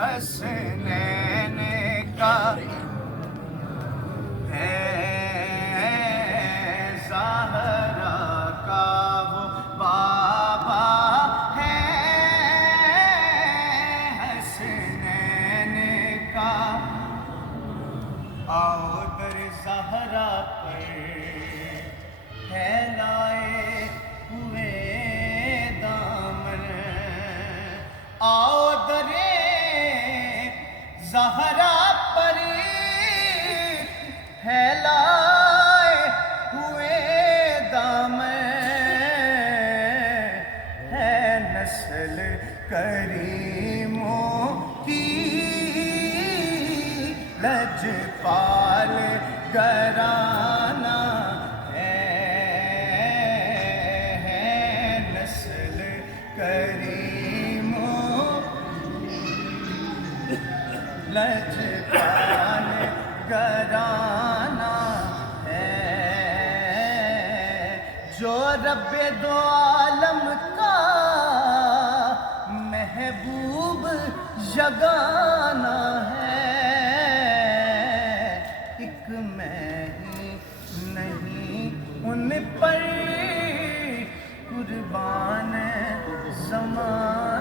حسنین کا ہے، زہرا کا وہ بابا ہے، حسنین کا آؤ در زہرا پر ہے لائے ہوئے دامن، آؤ در زہرا پر ہے لائے ہوئے دامن، ہے نسل کریموں کی لجپال گھرانہ ہے نسل کریموں لجپال گھرانہ ہے، جو رب دو عالم کا محبوب یگانہ ہے، ایک میں ہی نہیں ان پر قربان زمانہ